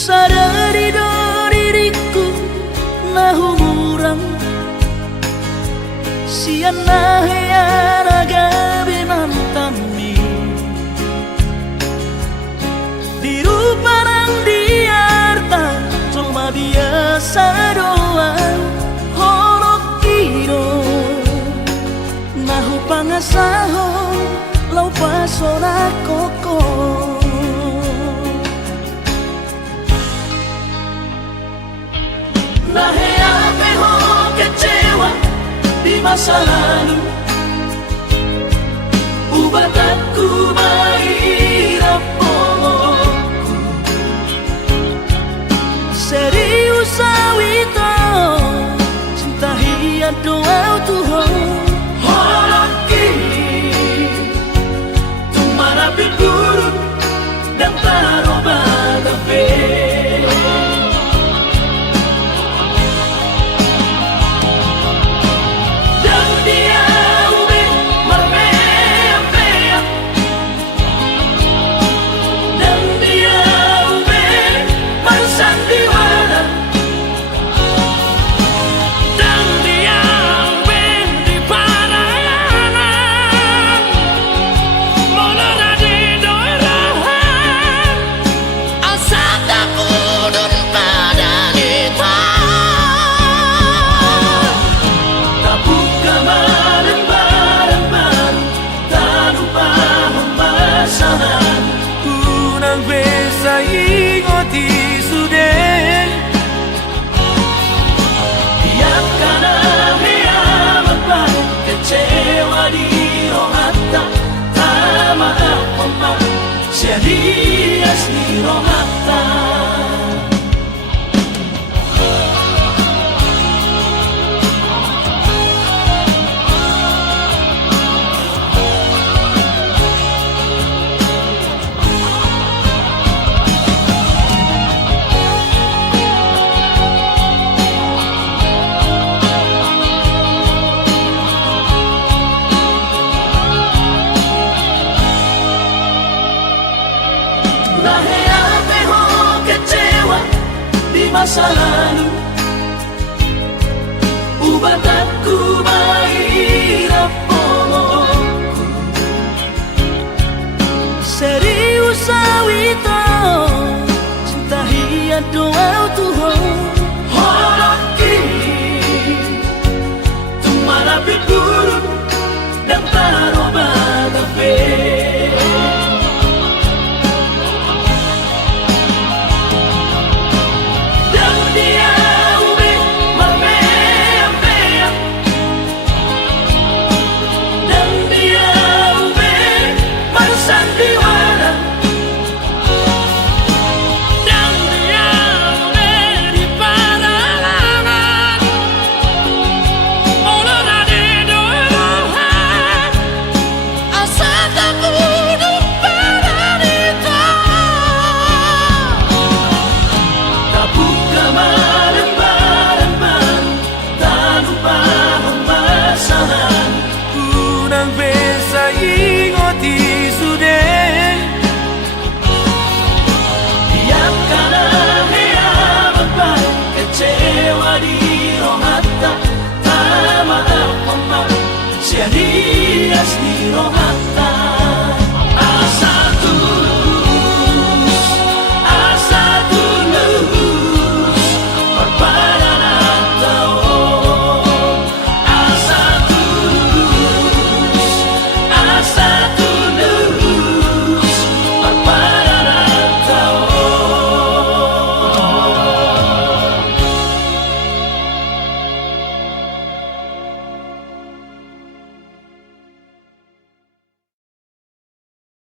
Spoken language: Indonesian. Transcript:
sadari do diriku nahu murang siana heyana gabe nantami di ruparang diarta Jolma biasa doang horok kiro nahu pangasaho lau pasona koko nahe ape ho kecewa di masa lalu ubatanku mairap polokku serius awito cinta hiat doa Tuhan horok kini tumara pikuru dan taroba tabe Dias ni rohata masa lalu ubatanku